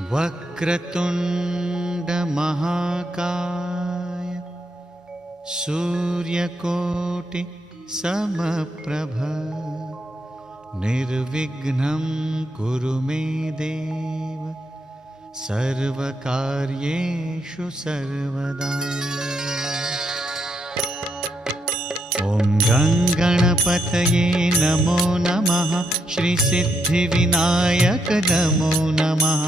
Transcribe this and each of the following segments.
वक्रतुंड महाकाय सूर्यकोटि समप्रभ निर्विघ्नं कुरु मे देव सर्वकार्येषु सर्वदा। ॐ गणपतये नमो नमः। श्री सिद्धिविनायक नमो नमः।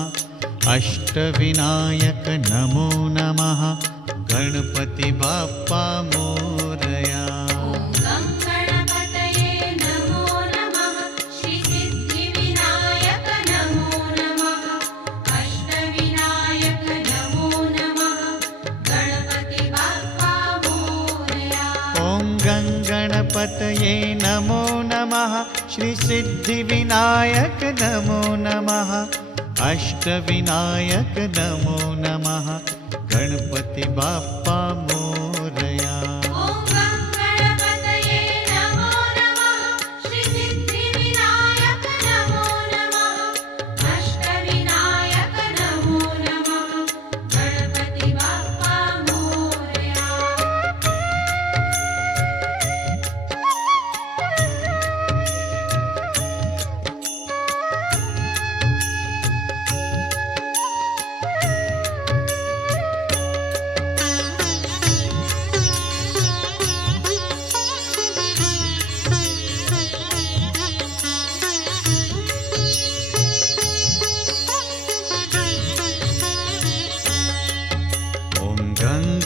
अष्टविनायक नमो नमः। गणपति बाप्पा मोरया। गणपतये नमो नमः। श्री सिद्धिविनायक नमो नमः। अष्टविनायक नमो नमः। गणपति बाप्पा मोरया। गणपतये नमो नमः। श्री सिद्धिविनायक नमो नमः। अष्टविनायक नमो नमः। गणपति बाप्पा मोरया।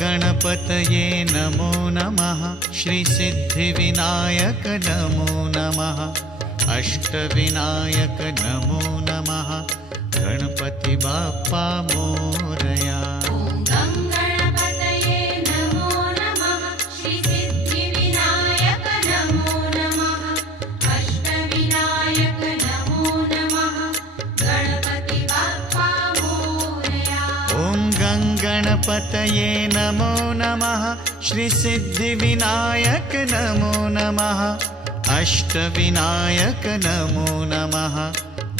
गणपतये नमो नमः। श्री सिद्धिविनायक नमो नमः। अष्टविनायक नमो नमः।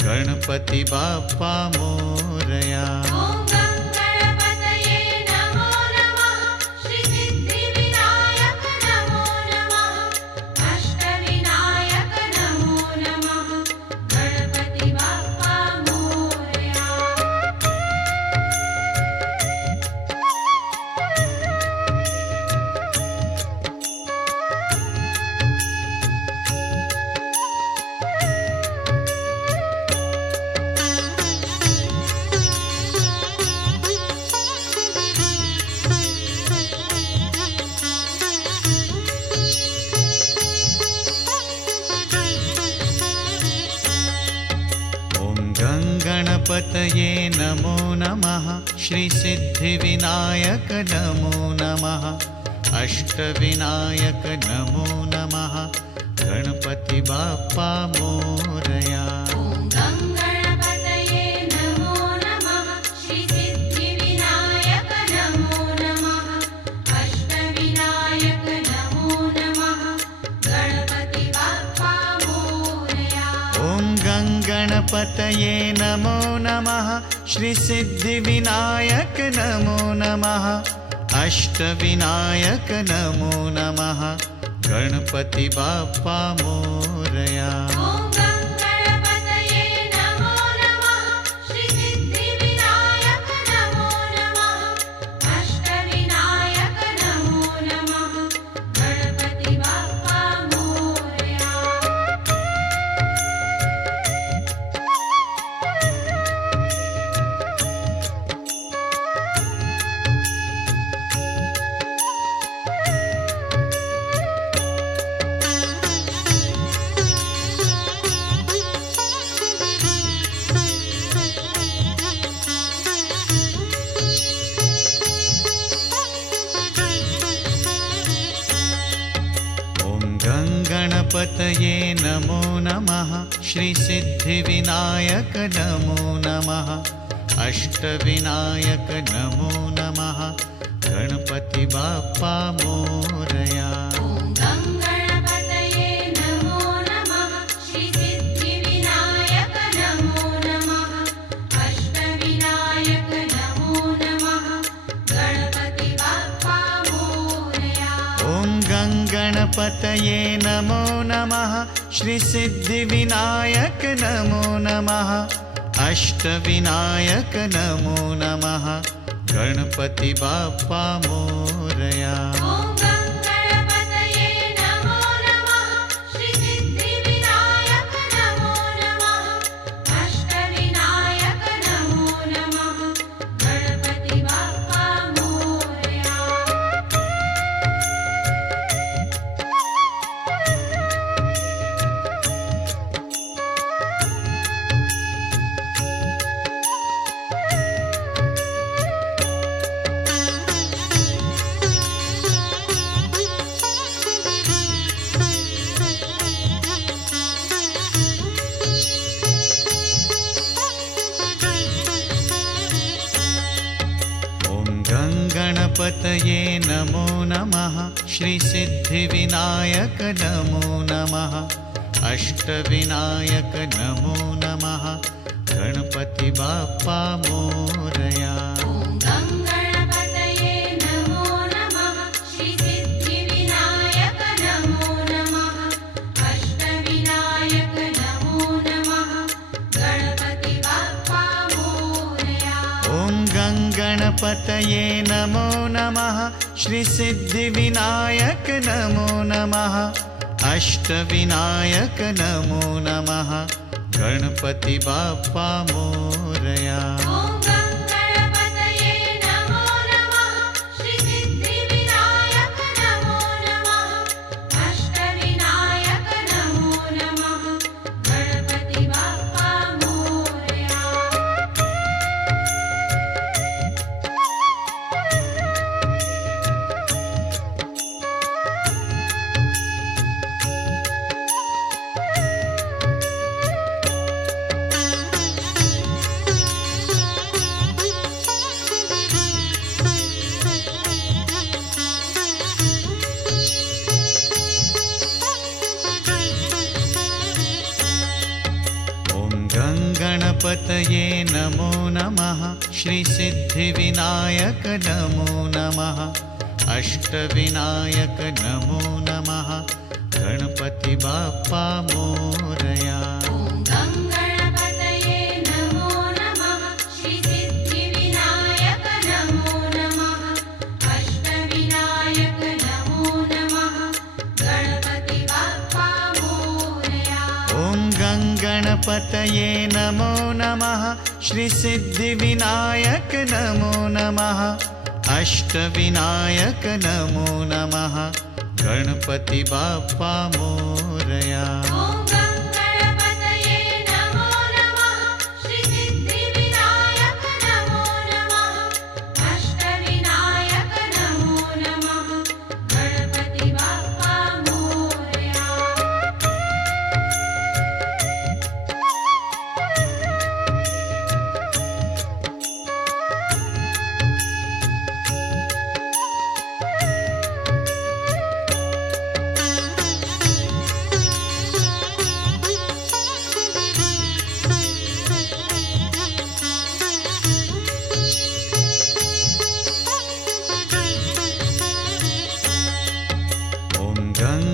गणपति बाप्पा मोरया। गणपतये नमो नमः। श्री सिद्धिविनायक नमो नमः। अष्टविनायक नमो नमः। गणपति बाप्पा मोरया। गणपतये नमो नमः। श्री सिद्धिविनायक नमो नमः। अष्टविनायक नमो नमः। गणपति बाप्पा मोरया। गणपतये नमो नमः। श्री सिद्धिविनायक नमो नमः। अष्टविनायक नमो नमः। गणपति बाप्पा मोरया। श्री सिद्धिविनायक नमो नमः। अष्टविनायक गणपतये नमो नमः श्रीसिद्धिविनायक नमो नमः अष्टविनायक नमो नमः गणपति बाप्पा मोरया। गणपतये नमो नमः श्रीसिद्धिविनायक नमो नमः अष्टविनायक नमो नमः गणपति बाप्पा मोरया। गणपतये नमो नमः श्रीसिद्धिविनायक नमो नमः अष्टविनायक नमो नमः गणपति बाप्पा मोरया। गणपतये नमो नमः श्रीसिद्धिविनायक नमो नमः अष्टविनायक नमो नमः गणपति बाप्पा मोरया। गणपतये नमो नमः श्रीसिद्धिविनायक नमो नमः अष्टविनायक नमो नमः गणपति बाप्पा मोरया।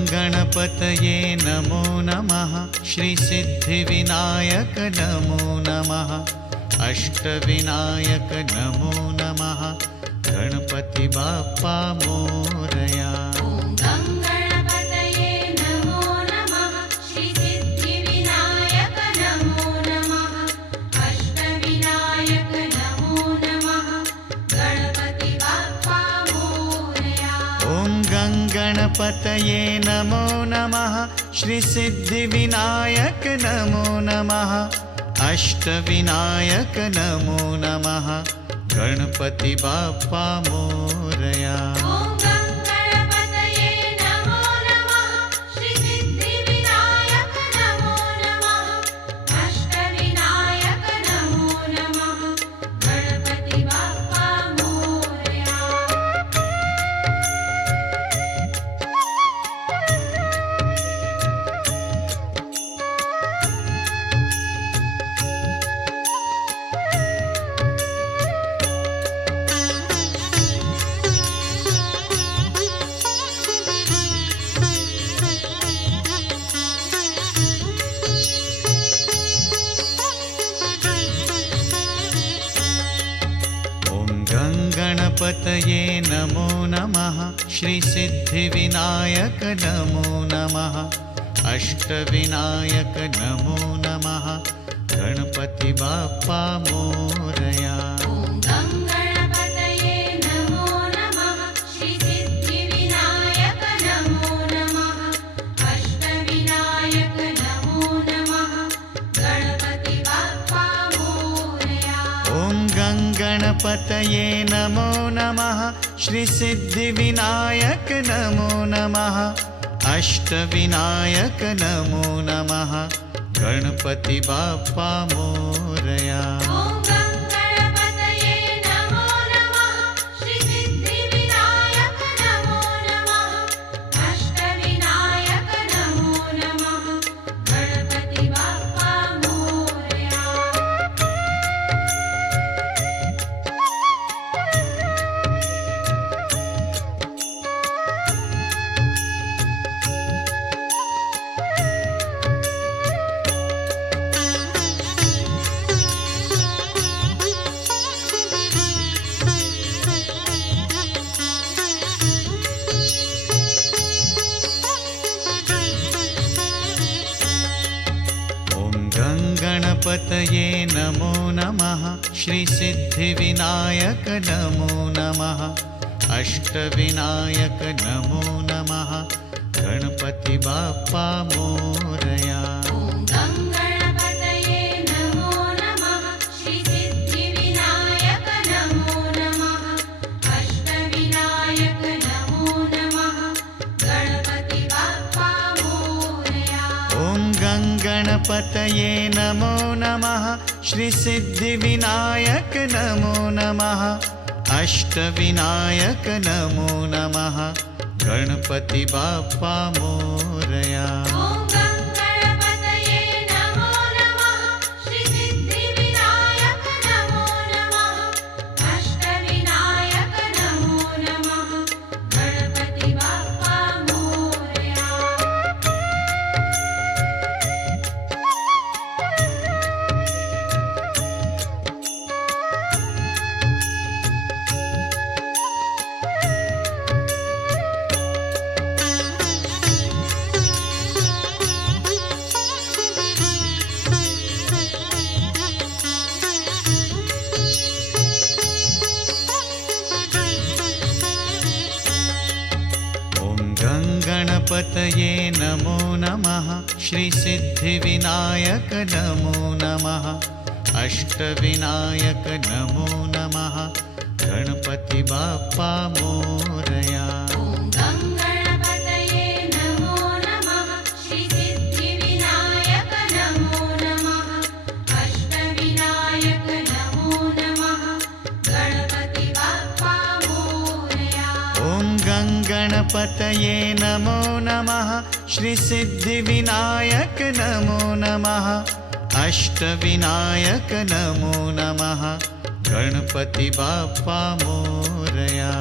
गणपतये नमो नमः श्रीसिद्धिविनायक नमो नमः अष्टविनायक नमो नमः गणपति बाप्पा मोरया। गणपतये नमो नमः श्रीसिद्धिविनायक नमो नमः अष्टविनायक नमो नमः गणपति बाप्पा मोरया। गणपतये नमो नमः श्रीसिद्धिविनायक नमो नमः अष्टविनायक नमो नमः गणपति बाप्पा मोरया। गणपतये नमो नमः श्रीसिद्धिविनायक नमो नमः अष्टविनायक नमो नमः गणपति बाप्पा मोरया। गणपतये नमो नमः श्रीसिद्धिविनायक नमो नमः अष्टविनायक नमो नमः गणपति बाप्पा मोरया। गणपतये नमो नमः श्रीसिद्धिविनायक नमो नमः अष्टविनायक नमो नमः गणपति बाप्पा मोरया। गणपतये नमो नमः श्रीसिद्धिविनायक नमो नमः अष्टविनायक नमो नमः गणपति बाप्पा मोरया। गणपतये नमो नमः श्रीसिद्धिविनायक नमो नमः अष्टविनायक नमो नमः गणपति बाप्पा मोरया।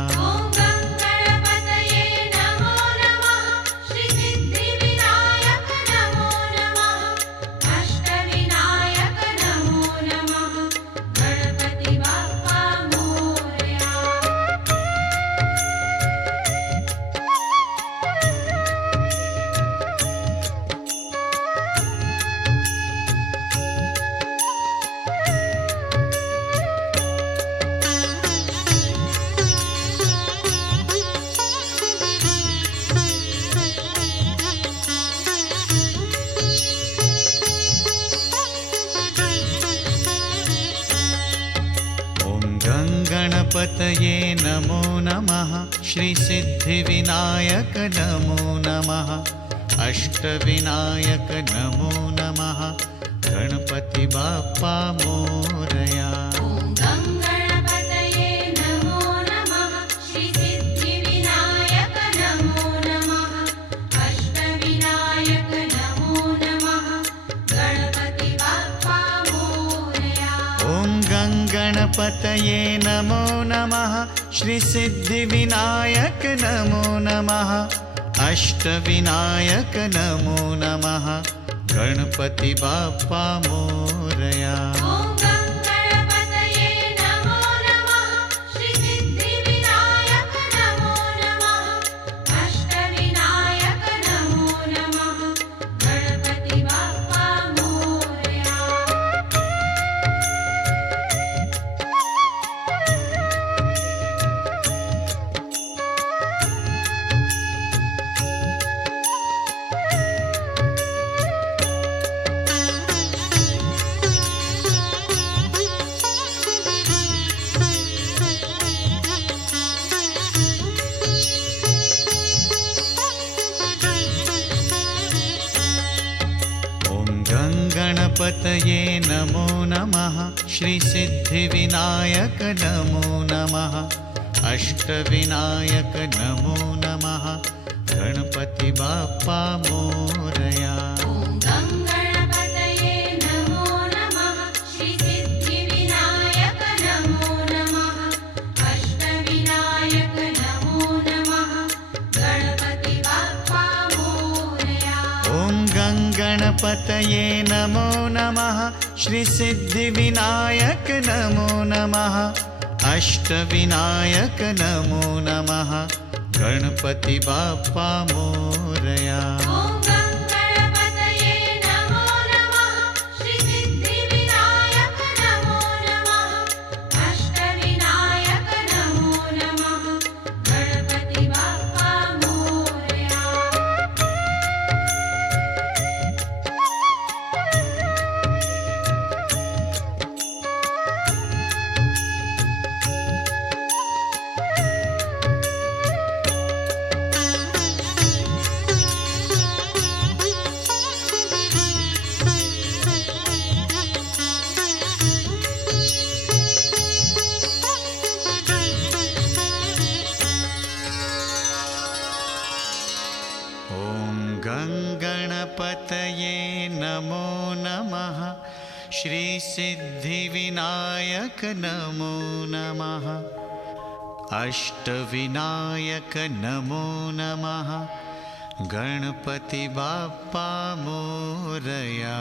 गणपतये नमो नमः श्रीसिद्धिविनायक नमो नमः अष्टविनायक नमो नमः गणपति बाप्पा मोरया। गणपतये नमो नमः श्रीसिद्धिविनायक नमो नमः अष्टविनायक नमो नमः गणपति बाप्पा मोरया। गणपतये नमो नमः श्रीसिद्धिविनायक गणपतये नमो नमः श्रीसिद्धिविनायक नमो नमः अष्टविनायक नमो नमः गणपति बाप्पा मोरया। गणपतये नमो नमः श्रीसिद्धिविनायक नमो नमः अष्टविनायक नमो नमः गणपति बाप्पा मोरया। गणपतये नमो नमः श्रीसिद्धिविनायक नमो नमः अष्टविनायक नमो नमः गणपति बाप्पा मोरया।